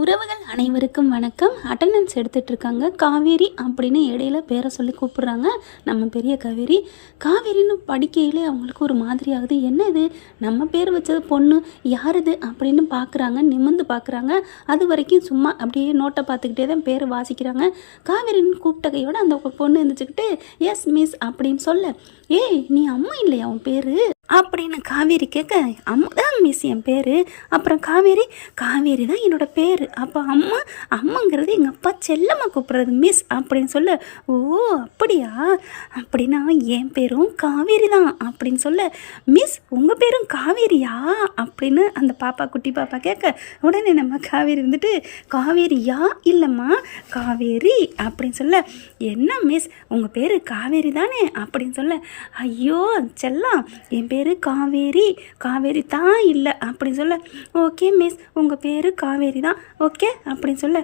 உறவுகள் அனைவருக்கும் வணக்கம். அட்டண்டன்ஸ் எடுத்துகிட்டு இருக்காங்க. காவேரி அப்படின்னு இடையில பேரை சொல்லி கூப்பிடுறாங்க. நம்ம பெரிய காவேரி காவேரின்னு படிக்கையிலே அவங்களுக்கு ஒரு மாதிரி ஆகுது. என்ன இது, நம்ம பேர் வச்சது பொண்ணு யார் இது அப்படின்னு பார்க்குறாங்க. நிமிர்ந்து பார்க்குறாங்க. அது வரைக்கும் சும்மா அப்படியே நோட்டை பார்த்துக்கிட்டே தான் பேர் வாசிக்கிறாங்க. காவேரின்னு கூப்பிட்ட கையோட அந்த பொண்ணு இருந்துச்சுக்கிட்டு எஸ் மிஸ் அப்படின்னு சொல்ல, ஏய் நீ அம்மா இல்லையா உன் பேர் அப்படின்னு காவேரி கேட்க, அம்மா தான் மிஸ் என் பேர். அப்புறம் காவேரி காவேரி தான் என்னோட பேர். அப்போ அம்மா அம்மாங்கிறது எங்கள் அப்பா செல்லம்மா கூப்பிட்றது மிஸ் அப்படின்னு சொல்ல, ஓ அப்படியா, அப்படின்னா என் பேரும் காவேரி தான் அப்படின்னு சொல்ல, மிஸ் உங்கள் பேரும் காவேரியா அப்படின்னு அந்த பாப்பா குட்டி பாப்பா கேட்க, உடனே நம்ம காவேரி இருந்துட்டு காவேரியா இல்லைம்மா காவேரி அப்படின்னு சொல்ல, என்ன மிஸ் உங்கள் பேர் காவேரி தானே அப்படின்னு சொல்ல, ஐயோ செல்லம் என் பேர் காவேரி காவேரி தான் இல்லை அப்படின்னு சொல்ல, ஓகே மிஸ் உங்கள் பேர் காவேரி தான் ஓகே அப்படின்னு சொல்ல,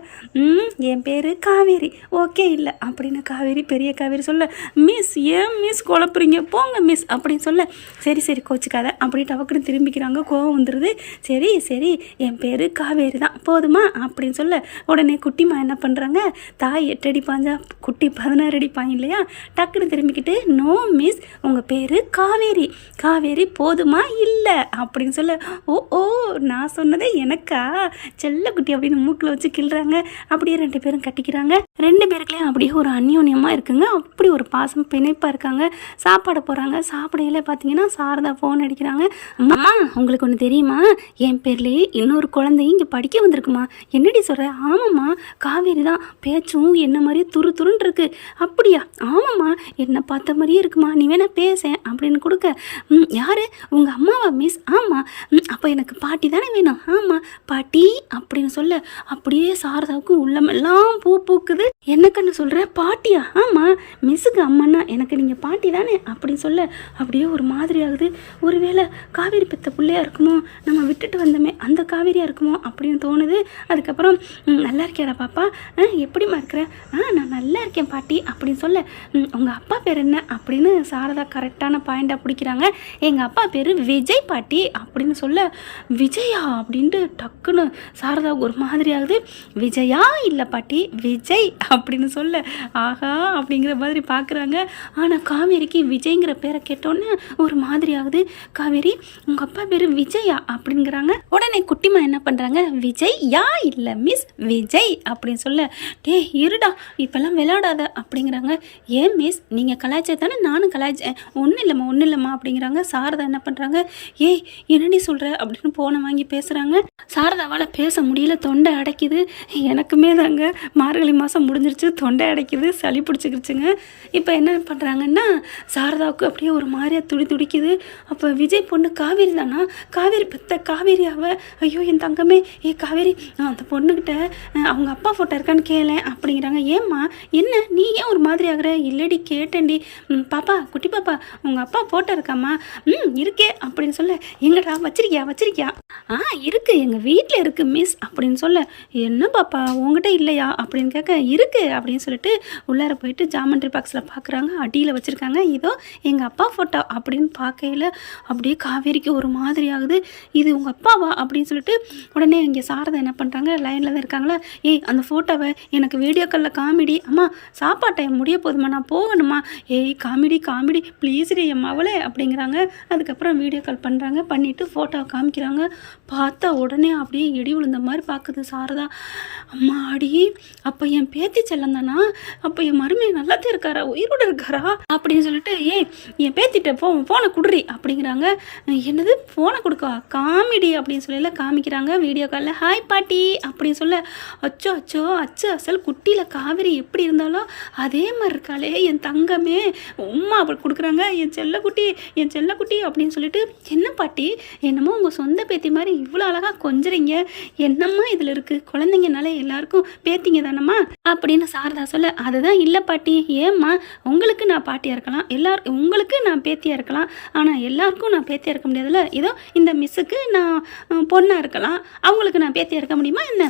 என் பேர் காவேரி ஓகே இல்லை அப்படின்னு காவேரி பெரிய காவேரி சொல்ல, மிஸ் ஏன் மிஸ் குழப்புறீங்க போங்க மிஸ் அப்படின்னு சொல்ல, சரி சரி கோச்சிக்காத அப்படின்ட்டு அவக்குன்னு திரும்பிக்கிறாங்க. கோவம் வந்துடுது. சரி சரி என் பேர் காவேரி தான் போதுமா அப்படின்னு சொல்ல, உடனே குட்டிமா என்ன பண்ணுறாங்க, தாய் 8 அடி பாஞ்சா குட்டி 16 அடி பாயும் இல்லையா, டக்குன்னு திரும்பிக்கிட்டு நோ மிஸ் உங்கள் பேர் காவேரி காவேரி போதுமா இல்லை அப்படின்னு சொல்ல, ஓ ஓ நான் சொன்னதே எனக்கா செல்லக்குட்டி அப்படின்னு மூக்கில் வச்சு கிள்றாங்க. அப்படியே 2 பேரும் கட்டிக்கிறாங்க. 2 பேருக்குலேயும் அப்படியே ஒரு அந்யோன்யமாக இருக்குங்க. அப்படி ஒரு பாசம் பிணைப்பாக இருக்காங்க. சாப்பாடு போகிறாங்க. சாப்பிடையில பார்த்தீங்கன்னா சாரதா ஃபோன் அடிக்கிறாங்க. அம்மா உங்களுக்கு ஒன்று தெரியுமா, என் பேர்லேயே இன்னொரு குழந்தையும் இங்கே படிக்க வந்திருக்குமா. என்னடி சொல்கிற, ஆமாம்மா காவேரி தான், பேச்சும் என்ன மாதிரியே துரு துருன்னு இருக்கு. அப்படியா, ஆமாம்மா என்னை பார்த்த மாதிரியே இருக்குமா, நீ வேணா பேசேன் அப்படின்னு கொடுக்க, யார் உங்கள் அம்மாவா மிஸ், ஆமாம் அப்போ எனக்கு பாட்டி தானே வேணும், ஆமாம் பாட்டி அப்படின்னு சொல்ல, அப்படியே சாரதாவுக்கு உள்ளமெல்லாம் பூ பூக்குது. என்ன கண்ணு சொல்கிற, பாட்டியா, ஆமாம் மிஸ்ஸுக்கு அம்மாண்ணா எனக்கு நீங்கள் பாட்டி தானே அப்படின்னு சொல்ல, அப்படியே ஒரு மாதிரி ஆகுது. ஒருவேளை காவேரி பெத்த பிள்ளையா இருக்குமோ, நம்ம விட்டுட்டு வந்தோமே அந்த காவேரியாக இருக்குமோ அப்படின்னு தோணுது. அதுக்கப்புறம் நல்லா இருக்கியாடா பாப்பா, எப்படிம்மா இருக்கிற, நான் நல்லா இருக்கேன் பாட்டி அப்படின்னு சொல்ல, உங்கள் அப்பா பேர் என்ன அப்படின்னு சாரதா கரெக்டான பாயிண்டாக பிடிக்கிறாங்க. எங்கள் அப்பா பேர் விஜய் பாட்டி அப்படின்னு சொல்ல, விஜயா அப்படின்ட்டு டக்குன்னு சாரதாவுக்கு ஒரு மாதிரி ஆகுது. விஜயா இல்லை பாட்டி விஜய் அப்படின்னு சொல்ல, ஆஹா அப்படிங்கிற மாதிரி பார்க்குறாங்க. ஆனால் காவேரிக்கு விஜய்ங்கிற பேரை கேட்டோன்னே ஒரு மாதிரி ஆகுது. காவேரி உங்கள் அப்பா பேர் விஜயா அப்படிங்கிறாங்க. உடனே குட்டிமா என்ன பண்ணுறாங்க, விஜய் யா இல்லை மிஸ் விஜய் அப்படின்னு சொல்ல, டே இருடா இப்போல்லாம் விளையாடாத அப்படிங்கிறாங்க. ஏன் மிஸ் நீங்கள் கலாய்ச்சே தானே நானும் கலாய்ச்சேன், ஒன்றும் இல்லைம்மா அப்படிங்கிறாங்க. சாரதா என்ன பண்ணுறாங்க, ஏய் என்னடி சொல்கிற அப்படின்னு போனை வாங்கி பேசுகிறாங்க. சாரதாவால் பேச முடியல, தொண்டை அடைக்குது. எனக்குமே தாங்க மார்கழி மாதம் முடிஞ்சிருச்சு, தொண்டை அடைக்குது, சளி பிடிச்சிக்கிடுச்சுங்க. இப்போ என்ன பண்ணுறாங்கன்னா, சாரதாவுக்கு அப்படியே ஒரு மாதிரியாக துடிக்குது. அப்போ விஜய் பொண்ணு காவேரி தானா, காவேரி பெத்த காவேரியாவ, ஐயோ என் தங்கமே ஏ காவேரி அந்த பொண்ணுக்கிட்ட அவங்க அப்பா ஃபோட்டோ இருக்கான்னு கேளேன் அப்படிங்கிறாங்க. ஏம்மா என்ன நீ ஏன் ஒரு மாதிரி ஆகுற, இல்லடி கேட்டேன்டி பாப்பா குட்டி பாப்பா உங்கள் அப்பா ஃபோட்டோ இருக்காம்மா, இருக்கே அப்படின்னு சொல்ல, எங்கடா வச்சிருக்கியா இருக்கு எங்கள் வீட்டில் இருக்கு மிஸ் அப்படின்னு சொல்ல, என்ன பாப்பா உங்ககிட்ட இல்லையா அப்படின்னு கேட்க, இருக்கு அப்படின்னு சொல்லிட்டு உள்ளார போயிட்டு ஜாமெண்ட்ரி பாக்ஸில் பார்க்குறாங்க. அடியில் வச்சுருக்காங்க. இதோ எங்கள் அப்பா ஃபோட்டோ அப்படின்னு பார்க்கையில் அப்படியே காவேரிக்கு ஒரு மாதிரி ஆகுது. இது உங்கள் அப்பாவா அப்படின்னு சொல்லிட்டு உடனே இங்கே சாரதா என்ன பண்ணுறாங்க, லைனில் தான் இருக்காங்களா, ஏய் அந்த ஃபோட்டோவை எனக்கு வீடியோ காலில் காமிடி, அம்மா சாப்பாடு டைம் முடிய போதுமா நான் போகணுமா, ஏய் காமெடி ப்ளீஸ் ரே என் மவளே அப்படிங்கிறாங்க. அதுக்கப்புறம் வீடியோ கால் பண்ணுறாங்க. பண்ணிவிட்டு ஃபோட்டோவை காமிக்கிறாங்க. பார்த்தா உடனே அப்படியே இடி விழுந்த மாதிரி பார்க்குது சாரதா. அம்மா அடி, அப்போ என் பேத்தி செல்லம் தானா, அப்போ என் மருமையை நல்லாத்தான் இருக்காரா, உயிரோடு இருக்காரா அப்படின்னு சொல்லிட்டு, ஏய் என் பேத்திட்ட ஃபோனை குடுறி அப்படிங்கிறாங்க. என்னது ஃபோனை கொடுக்கவா, காமெடி அப்படின்னு சொல்லல காமிக்கிறாங்க வீடியோ காலில். ஹாய் பாட்டி அப்படின்னு சொல்ல, அச்சோ அசல் குட்டியில் காவேரி எப்படி இருந்தாலும் அதே மாதிரி இருக்காளே என் தங்கமே உம்மா அப்படி கொடுக்குறாங்க. என் செல்லக்குட்டி அப்படின்னு சொல்லிட்டு, என்ன பாட்டி என்னமோ உங்கள் சொந்த பேத்தி மாதிரி இவ்வளோ அழகாக கொஞ்சறீங்க, என்னம்மா இதில் இருக்குது, குழந்தைங்கனால எல்லாருக்கும் பேத்திங்க தானம்மா அப்படின்னு சாரதா சொல்ல, அதுதான் இல்லை பாட்டி, ஏம்மா உங்களுக்கு நான் பாட்டியாக இருக்கலாம், உங்களுக்கு நான் பேத்தியாக இருக்கலாம், ஆனால் எல்லாருக்கும் நான் பேத்தியாக இருக்க முடியாதுல்ல, ஏதோ இந்த மிஸ்ஸுக்கு நான் பொண்ணாக இருக்கலாம், அவங்களுக்கு நான் பேத்தியாக இருக்க முடியுமா என்ன,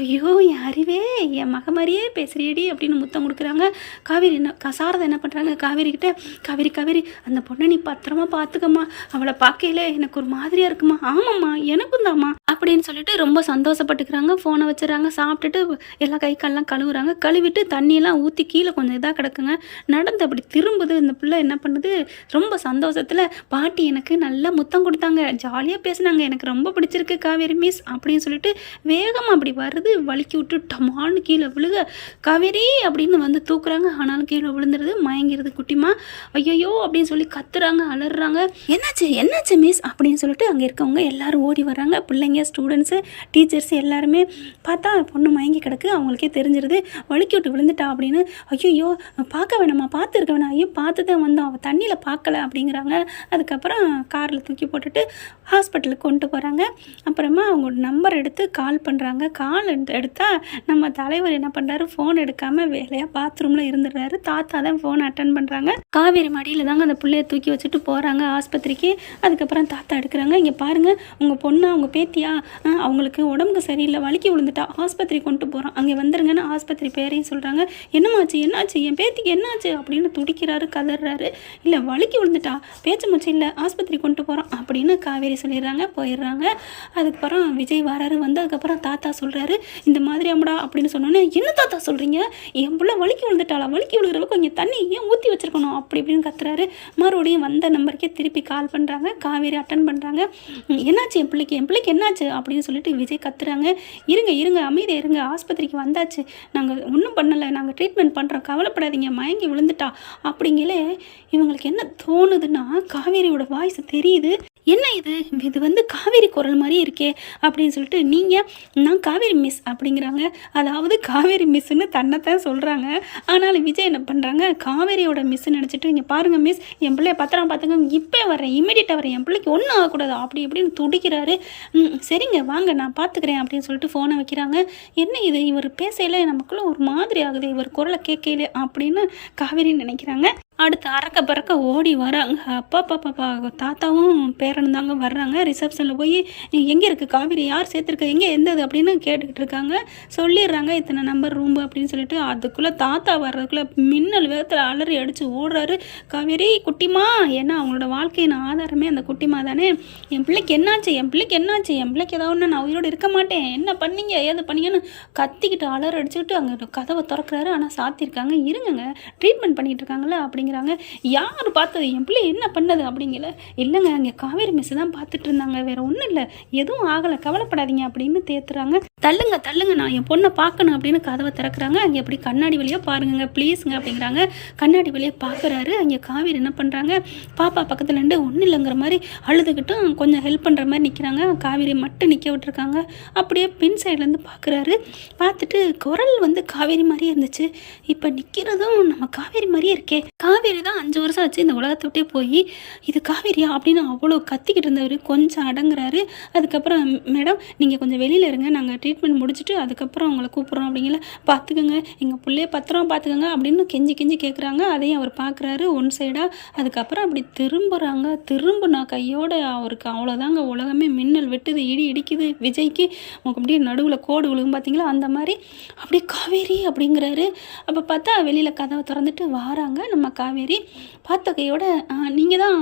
ஐயோ என் அறிவே என் மக மாதிரியே பேசுறியடி அப்படின்னு முத்தம் கொடுக்குறாங்க. காவேரி சாரதா என்ன பண்ணுறாங்க, காவேரி கிட்ட, காவேரி அந்த பொண்ணை நீ பத்திரமா பார்த்துக்கம்மா, அவளை பார்க்கையில எனக்கு ஒரு மாதிரியாக இருக்குமா. ஆமாம்மா எனக்கும் தாம்மா அப்படின்னு சொல்லிட்டு ரொம்ப சந்தோஷப்பட்டுக்கிறாங்க. ஃபோனை வச்சுறாங்க. சாப்பிட்டுட்டு எல்லாம் கை கால்லாம் கழுவுறாங்க. கழுவிட்டு தண்ணியெல்லாம் ஊற்றி கீழே கொஞ்சம் இதாக கிடக்குங்க. நடந்து அப்படி திரும்புது. இந்த பிள்ளை என்ன பண்ணுது, ரொம்ப சந்தோஷத்தில் பாட்டி எனக்கு நல்லா முத்தம் கொடுத்தாங்க, ஜாலியாக பேசினாங்க, எனக்கு ரொம்ப பிடிச்சிருக்கு காவேரி மிஸ் அப்படின்னு சொல்லிட்டு வேகமாக அப்படி வருது. வலிக்கி விட்டு டமால்னு கீழே விழுக காவேரி அப்படின்னு வந்து தூக்குறாங்க. ஆனாலும் கீழே விழுந்துருது, மயங்கிருது குட்டிமா. ஐயோ அப்படின்னு சொல்லி கத்துறாங்க, அலறாங்க. என்னாச்சு என்னாச்சு மிஸ் அப்படின்னு சொல்லிட்டு அங்கே இருக்கவங்க எல்லாரும் ஓடி வராங்க. பிள்ளைங்க, ஸ்டூடெண்ட்ஸு, டீச்சர்ஸ் எல்லாருமே பார்த்தா பொண்ணு மயங்கி கிடக்கு. அவங்களுக்கே தெரிஞ்சிருது வலிக்கி விட்டு விழுந்துட்டா அப்படின்னு. ஐயோ பார்க்க வேணாமா, பார்த்துருக்க வேணாம், ஐயோ பார்த்து தான் வந்தோம், அவள் தண்ணியில் பார்க்கல அப்படிங்கிறாங்க. அதுக்கப்புறம் காரில் தூக்கி போட்டுட்டு ஹாஸ்பிட்டலுக்கு கொண்டு போகிறாங்க. அப்புறமா அவங்களோட நம்பர் எடுத்து கால் பண்ணுறாங்க. கால் எடுத்தால் நம்ம தலைவர் என்ன பண்ணுறாரு, ஃபோன் எடுக்காமல் வேலையாக பாத்ரூமில் இருந்துடுறாரு. தாத்தா தான் ஃபோன் அட்டன் பண்ணுறாங்க. காவேரி மடியில் தாங்க அந்த பிள்ளைய தூக்கி வச்சுட்டு போகிறாங்க ஆஸ்பத்திரிக்கு. அதுக்கப்புறம் தாத்தா எடுக்கிறாங்க. இங்கே பாருங்கள், உங்கள் பொண்ணு அவங்க பேத்தியா, அவங்களுக்கு உடம்புக்கு சரியில்லை, வலிக்கி விழுந்துட்டா, ஆஸ்பத்திரி கொண்டு போகிறோம், அங்கே வந்துருங்கன்னு ஆஸ்பத்திரி பேரையும் சொல்கிறாங்க. என்னமாச்சு என்னாச்சு, என் பேத்திக்கு என்னாச்சு அப்படின்னு துடிக்கிறாரு, கதறாரு. இல்லை வலிக்கி விழுந்துட்டா, பேச்சு மூச்சு இல்லை, ஆஸ்பத்திரி கொண்டு போகிறோம் அப்படின்னு காவேரி சொல்லிடுறாங்க. போயிடுறாங்க. அதுக்கப்புறம் விஜய் வராரு. வந்து அதுக்கப்புறம் தாத்தா சொல்கிறாரு, இந்த மாதிரி அம்டா அப்படின்னு சொன்னோன்னே, என்ன தாத்தா சொல்கிறீங்க, என் பிள்ளை வலிக்கி விழுந்துட்டாளா, வலிக்கி விழுகிறவங்க கொஞ்சம் தண்ணி ஏன் ஊற்றி வச்சிருக்கணும் அப்படி இப்படின்னு கத்துறாரு. மறுபடியும் வந்த நம்பருக்கே திருப்பி கால் பண்ணுறாங்க. காவேரி அட்டன் பண்ணுறாங்க. என்னாச்சு என் பிள்ளைக்கு என்னாச்சு அப்படின்னு சொல்லிட்டு விஜய் கத்துறாங்க. இருங்க அமைதியாக இருங்க, ஆஸ்பத்திரிக்கு வந்தாச்சு, நாங்கள் ஒன்றும் பண்ணலை, நாங்கள் ட்ரீட்மெண்ட் பண்ணுறோம், கவலைப்படாதீங்க, மயங்கி விழுந்துட்டா அப்படிங்களே. இவங்களுக்கு என்ன தோணுதுன்னா, காவேரியோட வாய்ஸ் தெரியுது. என்ன இது வந்து காவேரி குரல் மாதிரி இருக்கே அப்படின்னு சொல்லிட்டு, நீங்கள் நான் காவேரி மிஸ் அப்படிங்கிறாங்க. அதாவது காவேரி மிஸ்ஸுன்னு தன்னைத்தான் சொல்கிறாங்க. ஆனாலும் விஜய் என்ன பண்ணுறாங்க, காவேரியோட மிஸ்ஸுன்னு நினச்சிட்டு, இங்கே பாருங்கள் மிஸ், என் பிள்ளைய பத்திரம் பார்த்துங்க, இப்போ வரேன், இமீடியட்டாக வரேன், என் பிள்ளைக்கு ஒன்றும் ஆகக்கூடாது அப்படி இப்படின்னு துடிக்கிறாரு. சரிங்க வாங்க நான் பார்த்துக்கிறேன் அப்படின்னு சொல்லிட்டு ஃபோனை வைக்கிறாங்க. என்ன இவர் பேசையில் நமக்குள்ள ஒரு மாதிரி ஆகுது, இவர் குரலை கேட்கல அப்படின்னு காவேரி நினைக்கிறாங்க. அடுத்து அறக்க பறக்க ஓடி வராங்க. அப்பா தாத்தாவும் பேரன் தாங்க வர்றாங்க. ரிசப்ஷனில் போய் எங்கே இருக்குது காவேரி, யார் சேர்த்துருக்க, எங்கே எந்தது அப்படின்னு கேட்டுக்கிட்டு இருக்காங்க. சொல்லிடுறாங்க இத்தனை நம்பர் ரூம்பு அப்படின்னு சொல்லிட்டு. அதுக்குள்ளே தாத்தா வர்றதுக்குள்ளே மின்னல் வேகத்தில் அலறி அடித்து ஓடுறாரு. காவேரி குட்டிமா, ஏன்னா அவங்களோட வாழ்க்கையின் ஆதாரமே அந்த குட்டிமா தானே. என் பிள்ளைக்கு என்னாச்சு, என் பிள்ளைக்கு ஏதாவது ஒன்று, நான் உயிரோடு இருக்க மாட்டேன், என்ன பண்ணீங்க ஏது பண்ணீங்கன்னு கத்திக்கிட்டு அலறி அடிச்சுக்கிட்டு அங்கே கதவை திறக்கிறாரு. ஆனால் சாத்திருக்காங்க. இருங்க ட்ரீட்மெண்ட் பண்ணிகிட்டு இருக்காங்களே அப்படிங்கிறாங்க. யார் பார்த்தது, என் பிள்ளை என்ன பண்ணது அப்படிங்கல. இல்லைங்க அங்கே காவேரி மிஸ் தான் பார்த்துட்டு இருந்தாங்க, வேற ஒன்றும் இல்லை, எதுவும் ஆகலை, கவலைப்படாதீங்க அப்படின்னு தேத்துறாங்க. தள்ளுங்க நான் என் பொண்ணை பார்க்கணும் அப்படின்னு கதவை திறக்கிறாங்க. அங்கே அப்படி கண்ணாடி வழியாக பாருங்க ப்ளீஸுங்க அப்படிங்கிறாங்க. கண்ணாடி வழியாக பார்க்குறாரு. அங்கே காவேரி என்ன பண்ணுறாங்க, பாப்பா பக்கத்தில் நின்று ஒன்றும் இல்லைங்கிற மாதிரி அழுதுகிட்டும் கொஞ்சம் ஹெல்ப் பண்ணுற மாதிரி நிற்கிறாங்க. காவேரி மட்டும் நிற்க விட்டுருக்காங்க. அப்படியே பின் சைட்லேருந்து பார்க்குறாரு. பார்த்துட்டு குரல் வந்து காவேரி மாதிரியே இருந்துச்சு. இப்போ நிற்கிறதும் நம்ம காவேரி மாதிரியே இருக்கே. காவேரி தான் 5 வருஷம் ஆச்சு இந்த உலகத்தை விட்டே போய், இது காவேரியா அப்படின்னு அவ்வளோ கத்திக்கிட்டு இருந்தவர் கொஞ்சம் அடங்குறாரு. அதுக்கப்புறம் மேடம் நீங்கள் கொஞ்சம் வெளியில் இருங்க, நாங்கள் ட்ரீட்மெண்ட் முடிச்சுட்டு அதுக்கப்புறம் அவங்கள கூப்பிட்றோம் அப்படிங்கல. பார்த்துக்கோங்க எங்கள் பிள்ளைய பத்திரம் பார்த்துக்கோங்க அப்படின்னு கெஞ்சி கேட்குறாங்க. அதையும் அவர் பார்க்குறாரு ஒன் சைடாக. அதுக்கப்புறம் அப்படி திரும்புனா கையோடு அவருக்கு அவ்வளோதாங்க, உலகமே மின்னல் வெட்டுது, இடி இடிக்குது. விஜய்க்கு அப்படியே நடுவில் கோடு விழுகும் பார்த்தீங்களா, அந்த மாதிரி அப்படியே காவேரி அப்படிங்கிறாரு. அப்போ பார்த்தா வெளியில் கதவை திறந்துட்டு வாராங்க நம்ம காவேரி. பார்த்த கையோட நீங்கள் தான்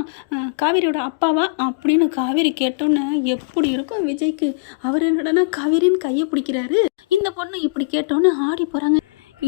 காவேரியோட அப்பாவா அப்படின்னு காவேரி கேட்டோன்னு எப்படி இருக்கும் விஜய்க்கு. அவர் என்னடனா காவேரின்னு கையை பிடிக்கிறாரு. இந்த பொண்ணு இப்படி கேட்டோன்னு ஆடி போகிறாங்க.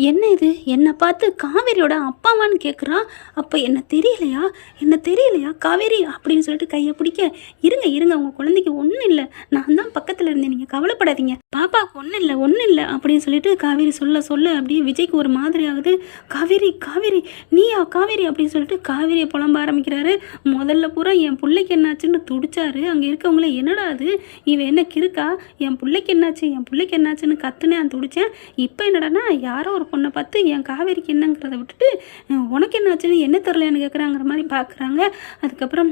என்ன இது, என்னை பார்த்து காவேரியோட அப்பாவான்னு கேட்குறான். அப்போ என்ன தெரியலையா காவேரி அப்படின்னு சொல்லிட்டு கையை பிடிக்க, இருங்க உங்கள் குழந்தைக்கு ஒன்றும் இல்லை, நான் தான் பக்கத்தில் இருந்தேன், நீங்கள் கவலைப்படாதீங்க, பாப்பாவுக்கு ஒன்றும் இல்லை அப்படின்னு சொல்லிட்டு காவேரி சொல்ல அப்படியே விஜய்க்கு ஒரு மாதிரி ஆகுது. காவேரி நீயா காவேரி அப்படின்னு சொல்லிட்டு காவேரியை புலம்ப ஆரம்பிக்கிறாரு. முதல்ல பூரா என் பிள்ளைக்கு என்னாச்சுன்னு துடிச்சாரு. அங்கே இருக்கவங்களே என்னடா அது, இவன் என்ன கிறுக்கா, என் பிள்ளைக்கு என்னாச்சுன்னு கத்துனேன் துடிச்சேன். இப்போ என்னடானா யாரோ ஒரு பொண்ணை பார்த்து என் காவேரிக்கு என்னங்கிறத விட்டுட்டு உனக்கு என்னாச்சுன்னு என்ன தெரியலன்னு கேட்குறாங்கிற மாதிரி பார்க்குறாங்க. அதுக்கப்புறம்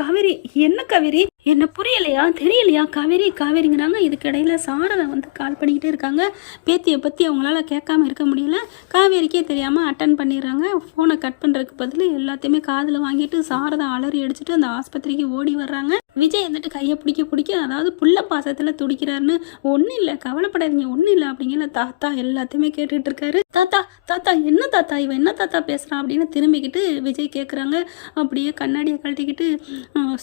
காவேரி என்ன காவேரி என்ன புரியலையா தெரியலையா காவேரி காவேரிங்கிறாங்க. இதுக்கு இடையில சாரதா வந்து கால் பண்ணிக்கிட்டே இருக்காங்க. பேத்தியை பற்றி அவங்களால கேட்காம இருக்க முடியல. காவேரிக்கே தெரியாமல் அட்டன் பண்ணிடுறாங்க. ஃபோனை கட் பண்ணுறதுக்கு பதில் எல்லாத்தையுமே காதில் வாங்கிட்டு சாரதா அலறி அடிச்சுட்டு அந்த ஆஸ்பத்திரிக்கு ஓடி வர்றாங்க. விஜய் வந்துட்டு கையை பிடிக்க அதாவது புள்ள பாசத்தில் துடிக்கிறாருன்னு. ஒன்றும் இல்லை கவலைப்படாதீங்க ஒன்றும் இல்லை அப்படிங்கிற தாத்தா எல்லாத்தையுமே கேட்டுட்டு இருக்காரு. தாத்தா தாத்தா என்ன தாத்தா இவன் என்ன தாத்தா பேசுகிறான் அப்படின்னு திரும்பிக்கிட்டு விஜய் கேட்குறாங்க. அப்படியே கண்ணாடியை கழட்டிக்கிட்டு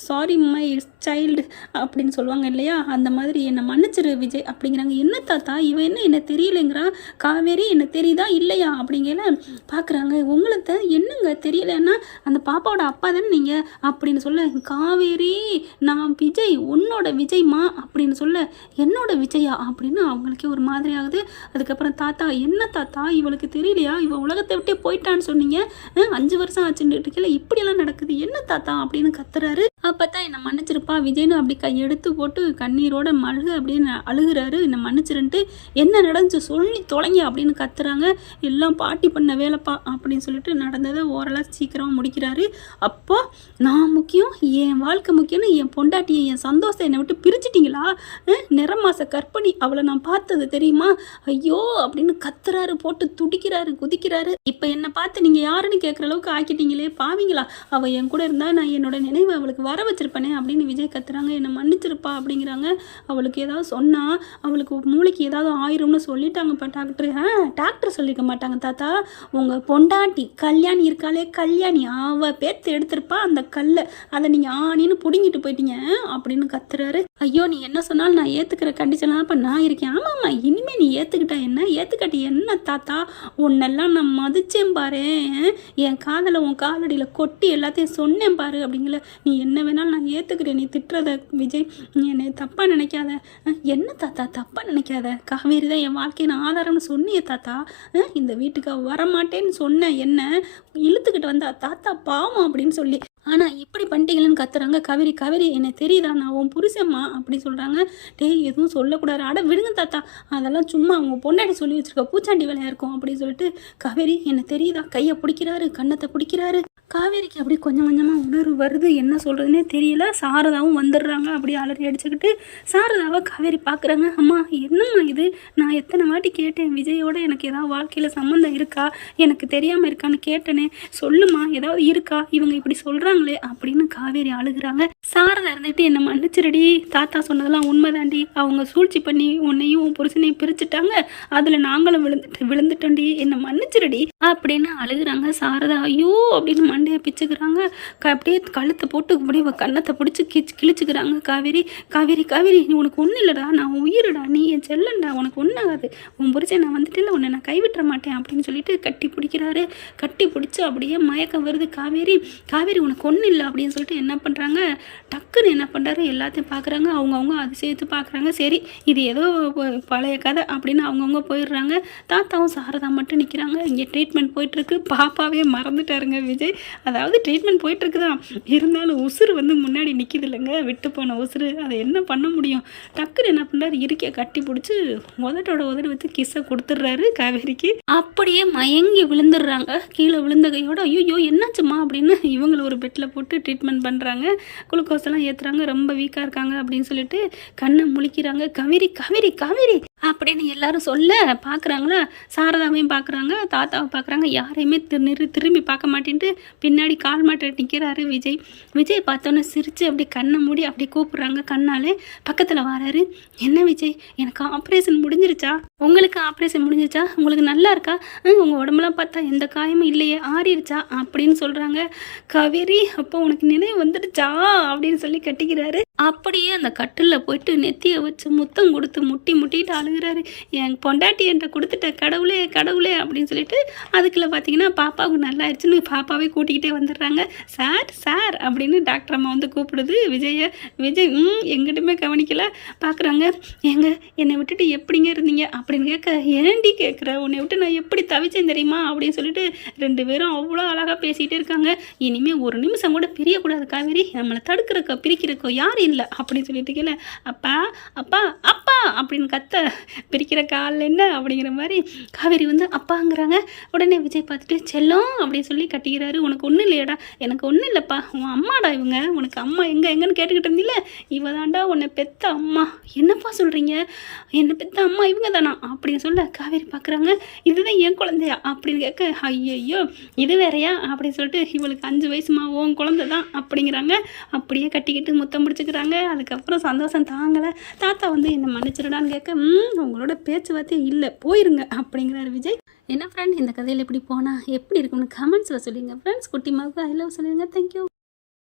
சாரி மை சைல்டு அப்படின்னு சொல்லுவாங்க இல்லையா, அந்த மாதிரி என்னை மன்னிச்சிரு விஜய் அப்படிங்கிறாங்க. என்ன தாத்தா இவன் என்ன தெரியலைங்கிறான். காவேரி என்ன தெரியுதா இல்லையா அப்படிங்கிற பார்க்குறாங்க. உங்களுக்கு என்னங்க தெரியலன்னா அந்த பாப்பாவோட அப்பா தானே நீங்கள் அப்படின்னு சொல்ல, காவேரி நான் விஜய் உன்னோட விஜய்மா அப்படின்னு சொல்ல, என்னோட விஜயா அப்படின்னு அவங்களுக்கே ஒரு மாதிரி ஆகுது. அதுக்கப்புறம் தாத்தா என்ன தாத்தா இவளுக்கு தெரியலையா, இவன் உலகத்தை விட்டே போயிட்டான்னு சொன்னீங்க, 5 வருஷம் ஆச்சுட்டு இருக்கல இப்படியெல்லாம் நடக்குது என்ன தாத்தா அப்படின்னு கத்துறாரு. அப்போ தான் என்னை மன்னிச்சிருப்பா விஜய்னு அப்படி கையெடுத்து போட்டு கண்ணீரோட அப்படின்னு அழுகிறாரு. என்னை மன்னிச்சிருன்ட்டு என்ன நடந்துச்சு சொல்லி தொலைங்க அப்படின்னு கத்துறாங்க. எல்லாம் பாட்டி பண்ண வேலைப்பா அப்படின்னு சொல்லிட்டு நடந்ததை ஓரளவு சீக்கிரமாக முடிக்கிறாரு. அப்போ நான் முக்கியம் என் வாழ்க்கை முக்கியம்னு என் பொண்டாட்டியை என் சந்தோஷம் என்னை விட்டு பிரிச்சிட்டிங்களா, நிறமாச கற்பனை அவளை நான் பார்த்தது தெரியுமா, ஐயோ அப்படின்னு கத்துறாரு, போட்டு துடிக்கிறாரு குதிக்கிறாரு. இப்போ என்னை பார்த்து நீங்கள் யாருன்னு கேட்குற அளவுக்கு ஆக்கிட்டீங்களே பாவீங்களா, அவள் என் கூட இருந்தால் நான் என்னோட நினைவை அவளுக்கு வர வச்சிருப்பேனே அப்படின்னு விஜய் கத்துறாங்க. என்னை மன்னிச்சிருப்பா அப்படிங்கிறாங்க. அவளுக்கு ஏதாவது சொன்னால் அவளுக்கு மூளைக்கு ஏதாவது ஆயிரும்னு சொல்லிட்டாங்கப்பா டாக்டர். டாக்டர் சொல்லியிருக்க மாட்டாங்க தாத்தா, உங்கள் பொண்டாட்டி கல்யாணி இருக்காளே கல்யாணி அவள் பேத்து எடுத்திருப்பா அந்த கல்லை, அதை நீங்கள் ஆணின்னு பிடுங்கிட்டு போயிட்டீங்க அப்படின்னு கத்துறாரு. ஐயோ நீ என்ன சொன்னாலும் நான் ஏற்றுக்கிற கண்டிஷனாக இப்போ நான் இருக்கேன். ஆமாம்மா இனிமேல் நீ ஏற்றுக்கிட்டா என்ன ஏற்றுக்காட்டி என்ன தாத்தா, உன்னெல்லாம் நான் மதிச்சேன் பாரு, என் காதலை உன் காலடியில் கொட்டி எல்லாத்தையும் சொன்னேன் பாரு அப்படிங்கல. நீ என்ன வேணாலும் நான் ஏற்றுக்கிறேன், நீ திட்டுறத விஜய் நீ என்னை தப்பாக நினைக்காத. என்ன தாத்தா தப்பாக நினைக்காத, காவேரி தான் என் வாழ்க்கையின் ஆதாரம்னு சொன்னியே தாத்தா, இந்த வீட்டுக்கு வரமாட்டேன்னு சொன்ன என்ன இழுத்துக்கிட்டு வந்தா தாத்தா பாவம் அப்படின்னு சொல்லி, ஆனால் இப்படி பண்ணிட்டீங்களேன்னு கத்துறாங்க. காவேரி காவேரி என்னை தெரியுதா நான் உன் புருஷம்மா அப்படி சொல்கிறாங்க. டேய் எதுவும் சொல்லக்கூடாது, அட விடுங்க தாத்தா அதெல்லாம் சும்மா அவங்க பொண்டாட்டி சொல்லி வச்சுருக்க பூச்சாண்டி வேலையாக இருக்கும் அப்படின்னு சொல்லிட்டு, காவேரி என்னை தெரியுதா கையை பிடிக்கிறாரு கன்னத்தை பிடிக்கிறாரு. காவேரிக்கு அப்படி கொஞ்சம் கொஞ்சமாக உணர்வு வருது, என்ன சொல்கிறதுனே தெரியல. சாரதாவும் வந்துடுறாங்க அப்படியே அலறி அடிச்சுக்கிட்டு. சாரதாவை காவேரி பார்க்குறாங்க. அம்மா என்னம்மா இது, நான் எத்தனை வாட்டி கேட்டேன் விஜயோட எனக்கு ஏதாவது வாழ்க்கையில் சம்மந்தம் இருக்கா, எனக்கு தெரியாமல் இருக்கான்னு கேட்டேனே, சொல்லுமா ஏதாவது இருக்கா, இவங்க இப்படி சொல்கிறாங்களே அப்படின்னு காவேரி அழுகுறாங்க. சாரதா இருந்துட்டு என்னை மன்னிச்சிருடி, தாத்தா சொன்னதெல்லாம் உண்மைதாண்டி, அவங்க சூழ்ச்சி பண்ணி உன்னையும் உன் புருஷனையும் பிரிச்சுட்டாங்க, அதில் நாங்களும் விழுந்துட்டோண்டி, என்னை மன்னிச்சிருடி அப்படின்னு அழுகுறாங்க. சாரதா ஐயோ அப்படின்னு மண்டையை பிச்சுக்கிறாங்க. அப்படியே கழுத்தை போட்டு அப்படியே கன்னத்தை பிடிச்சி கிழிச்சுக்கிறாங்க. காவேரி காவேரி காவேரி நீ உனக்கு ஒன்றும் இல்லைடா, நான் உயிரிடா, நீ என் செல்லண்டா, உனக்கு ஒன்றாகாது, உன் புரிச்ச நான் வந்துட்டு இல்லை உன்னை நான் கைவிட்டுற மாட்டேன் அப்படின்னு சொல்லிட்டு கட்டி பிடிக்கிறாரு. கட்டி பிடிச்சி அப்படியே மயக்கம் வருது. காவேரி காவேரி உனக்கு ஒன்றும் இல்லை அப்படின்னு சொல்லிட்டு என்ன பண்ணுறாங்க, டக்குன்னு என்ன பண்ணுறாரு எல்லாத்தையும் பார்க்குறாங்க. அவங்கவுங்க அது சேர்த்து பார்க்குறாங்க. சரி இது ஏதோ பழைய கதை அப்படின்னு அவங்கவுங்க போயிடுறாங்க. தாத்தாவும் சாரதா மட்டும் நிற்கிறாங்க. இங்கே ட்ரீட்மெண்ட் போயிட்டுருக்கு. பாப்பாவே மறந்துட்டாருங்க விஜய். அதாவது ட்ரீட்மெண்ட் போயிட்டுருக்கு தான், இருந்தாலும் உசுறு வந்து முன்னாடி நிற்கிது இல்லைங்க, விட்டு போன உசுறு, அதை என்ன பண்ண முடியும். டக்குன்னு என்ன பண்ணுறாரு, இருக்கையை கட்டி பிடிச்சி உதட்டோட உதடு வச்சு கிஸ்ஸை கொடுத்துட்றாரு காவேரிக்கு. அப்படியே மயங்கி விழுந்துடுறாங்க. கீழே விழுந்த கையோட ஐயோ என்னாச்சுமா அப்படின்னு இவங்களை ஒரு பெட்டில் போட்டு ட்ரீட்மெண்ட் பண்ணுறாங்க. குளுக்கோஸ் எல்லாம் ஏற்றுறாங்க. ரொம்ப வீக்காக இருக்காங்க அப்படின்னு சொல்லிட்டு கண்ணை முழிக்கிறாங்க. காவேரி காவேரி காவேரி அப்படின்னு எல்லாரும் சொல்ல பார்க்குறாங்களா, சாரதாவையும் பார்க்குறாங்க, தாத்தாவை பார்க்குறாங்க. யாரையுமே திரும்பி பார்க்க மாட்டேன்ட்டு பின்னாடி கால் மாட்ட நிற்கிறாரு விஜய். விஜய் பார்த்தோன்னே சிரித்து அப்படி கண்ணை மூடி அப்படி கூப்பிட்றாங்க. கண்ணாலே பக்கத்தில் வராரு. என்ன விஜய் எனக்கு ஆப்ரேஷன் முடிஞ்சிருச்சா, உங்களுக்கு ஆப்ரேஷன் முடிஞ்சிருச்சா, உங்களுக்கு நல்லா இருக்கா, உங்கள் உடம்புலாம் பார்த்தா எந்த காயமும் இல்லையே ஆறிடுச்சா அப்படின்னு சொல்கிறாங்க. காவேரி அப்போ உனக்கு நினைவு வந்துடுச்சா அப்படின்னு சொல்லி கட்டிக்கிறாரு. அப்படியே அந்த கட்டிலில் போயிட்டு நெத்தியை வச்சு முத்தம் கொடுத்து முட்டிட்டு அழுகிறாரு. என் பொண்டாட்டி என்கிட்ட கொடுத்துட்ட கடவுளே கடவுளே அப்படின்னு சொல்லிட்டு. அதுக்குள்ளே பார்த்தீங்கன்னா பாப்பாவுக்கு நல்லா ஆயிடுச்சுன்னு பாப்பாவே கூட்டிக்கிட்டே வந்துடுறாங்க. சார் சார் அப்படின்னு டாக்டர் அம்மா வந்து கூப்பிடுது விஜயை. விஜய் எங்கிட்டுமே கவனிக்கல. பார்க்குறாங்க. ஏங்க என்னை விட்டுட்டு எப்படிங்க இருந்தீங்க அப்படின்னு கேட்க, ஏண்டி கேட்குற, உன்னை விட்டு நான் எப்படி தவிச்சேன் தெரியுமா அப்படின்னு சொல்லிட்டு 2 பேரும் அவ்வளோ அழகாக பேசிகிட்டே இருக்காங்க. இனிமேல் ஒரு நிமிஷம் கூட பிரியக்கூடாது காவேரி, நம்மளை தடுக்கிறக்கோ பிரிக்கிறக்கோ யார் இல்லை அப்படின்னு சொல்லிட்டு கீழே அப்பா அப்பா அப்பா அப்படின்னு கத்த பிரிக்கிற காலில் என்ன அப்படிங்கிற மாதிரி காவேரி வந்து அப்பாங்கிறாங்க. உடனே விஜய் பார்த்துட்டு செல்லம் அப்படின்னு சொல்லி கட்டிக்கிறாரு. உனக்கு ஒன்றும் இல்லையாடா? எனக்கு ஒன்றும் இல்லைப்பா, உன் அம்மாடா இவங்க, உனக்கு அம்மா எங்கன்னு கேட்டுக்கிட்டு இருந்தில்ல, இவ தாண்டா உன்னை பெத்த அம்மா. என்னப்பா சொல்கிறீங்க? என்னை பெத்த அம்மா இவங்க தானா அப்படின்னு சொல்ல காவேரி பார்க்குறாங்க. இதுதான் என் குழந்தையா அப்படின்னு கேட்க, ஐயோ இது வேறையா அப்படின்னு சொல்லிட்டு இவளுக்கு 5 வயசுமா, உன் குழந்தை தான் அப்படிங்கிறாங்க. அப்படியே கட்டிக்கிட்டு முத்தம் பிடிச்சிக்கிறாங்க. அதுக்கப்புறம் சந்தோஷம் தாங்கலை. தாத்தா வந்து என்னை மன்னிச்சிடடான்னு கேட்க, உங்களோட பேச்சுவார்த்தையே இல்லை, போயிருங்க அப்படிங்கிறாரு விஜய். என்ன ஃப்ரெண்ட், இந்த கதையில் எப்படி போனால் எப்படி இருக்கும்னு கமெண்ட்ஸில் சொல்லுங்க ஃப்ரெண்ட்ஸ். குட்டிமாவுக்கு ஐ லவ் சொல்லுங்க. தேங்க்யூ.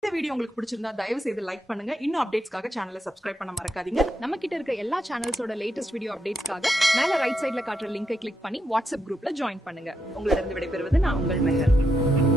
இந்த வீடியோ உங்களுக்கு பிடிச்சிருந்தா தயவு செய்து லைக் பண்ணுங்க. இன்னும் அப்டேட்ஸ்க்காக சேனலை சப்ஸ்கிரைப் பண்ண மறக்காதீங்க. நம்ம கிட்ட இருக்க எல்லா சேனல்ஸோட லேட்டஸ்ட் வீடியோ அப்டேட்ஸ்க்காக மேல ரைட் சைடுல காட்டுற லிங்கை கிளிக் பண்ணி வாட்ஸ்அப் குரூப்ல ஜாயின் பண்ணுங்க. உங்களிடம் விடைபெறுவது நான் உங்கள் மெஹர்.